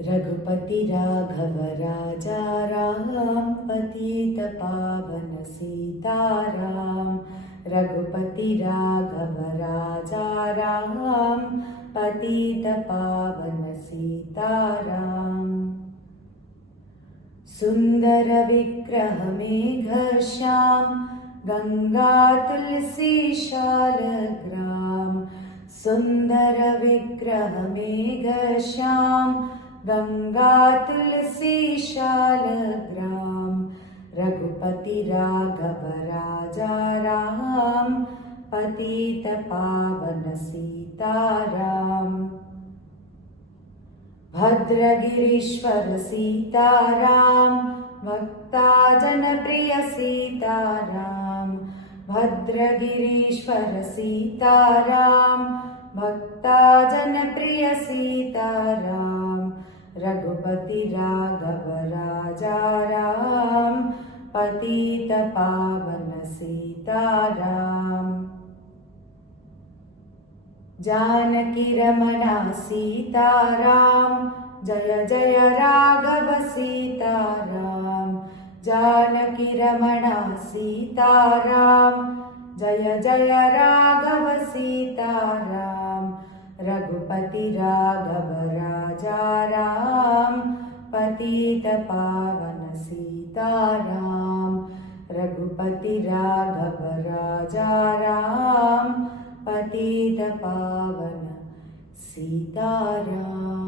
रघुपति राघव राजा राम पतित पावन सीताराम। रघुपति राघव राजा राम पतित पावन सीताराम। सुंदर विग्रह मेघश्याम गंगा तुलसी शालग्राम। सुंदर विग्रह मेघश्याम गंगा तुलसी शालग्राम। रघुपति राघव राजा राम पतित पावन सीताराम। भद्रगिरीश्वर सीताराम भक्तजन प्रिय सीताराम। भद्रगिरीश्वर सीताराम भक्तजन प्रिय सीताराम। रघुपति राघव राजा राम पतित पावन सीताराम। जानकी रमणा सीताराम जय जय राघव सीताराम। जानकी रमणा सीताराम जय जय राघव सीताराम। रघुपति राघव राजा राम पतित पावन सीताराम। रघुपति राघव राजा राम पतित पावन सीताराम।